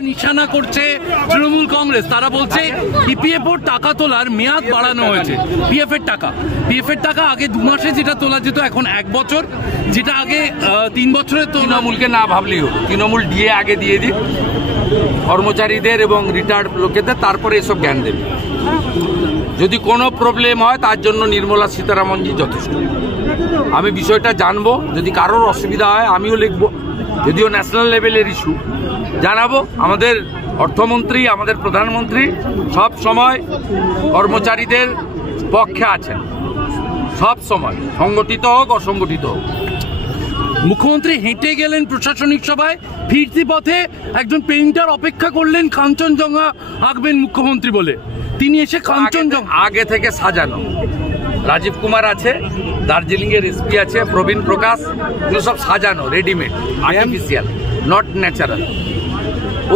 নিশানা করছে তৃণমূল কংগ্রেস। তারা বলছে ইপিএফ ওর টাকা তোলার মেয়াদ বাড়ানো হয়েছে। পিএফ এর টাকা আগে 2 মাসে যেটা তোলা যেত এখন 1 বছর, যেটা আগে 3 বছরে। তৃণমূলকে না ভাবলেই হলো, তৃণমূল ডিএ আগে দিয়ে দিক কর্মচারীদের এবং রিটায়ার্ড লোকেদের, তারপরে এসব জ্ঞান দেবে। যদি কোনো প্রবলেম হয় তার জন্য নির্মলা সীতারামনজি যথেষ্ট। আমি বিষয়টা জানবো, যদি কারোর অসুবিধা হয় আমিও লিখবো, যদিও ন্যাশনাল লেভেলের ইস্যু জানাবো। আমাদের অর্থমন্ত্রী, আমাদের প্রধানমন্ত্রী সব সময় কর্মচারীদের পক্ষে আছেন, সব সময়, সংগঠিত হোক অসংগঠিত হোক। মুখ্যমন্ত্রী হেঁটে গেলেন প্রশাসনিক সভায়, ফিরতি পথে একজন পেইন্টার অপেক্ষা করলেন কাঞ্চনজঙ্ঘা আঁকবেন মুখ্যমন্ত্রী বলে। তিনি এসে কাঞ্চনজঙ্ঘা আগে থেকে সাজানো, রাজীব কুমার আছে, দার্জিলিং এর এসপি আছে, প্রবীণ প্রকাশ, এগুলো সব সাজানো, রেডিমেড, আর্টিফিশিয়াল, নট ন্যাচারাল।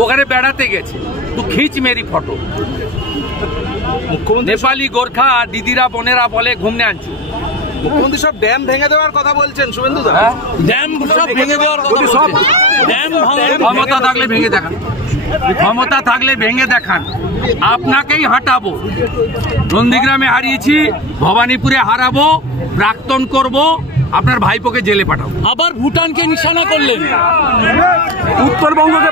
ওখানে বেড়াতে গেছে, তো খিচ মেরি ফটো। নেপালি গোর্খা দিদিরা বোনেরা বলে ঘুমনে আনছি। মুখ্যমন্ত্রী সব ড্যাম ভেঙে দেওয়ার কথা বলছেন শুভেন্দু দা। ড্যাম সব ভেঙে দেওয়ার কথা বলছেন। ড্যাম ক্ষমতা থাকলে ভেঙে দেখান, ক্ষমতা থাকলে ভেঙে দেখান, আপনাকেই হাঁটাবো। নন্দীগ্রামে হারিয়েছি, ভবানীপুরে হারাবো, প্রাক্তন করব, আপনার ভাইপোকে জেলে পাঠাবো। আবার ভুটানকে নিশানা করলেন। উত্তরবঙ্গকে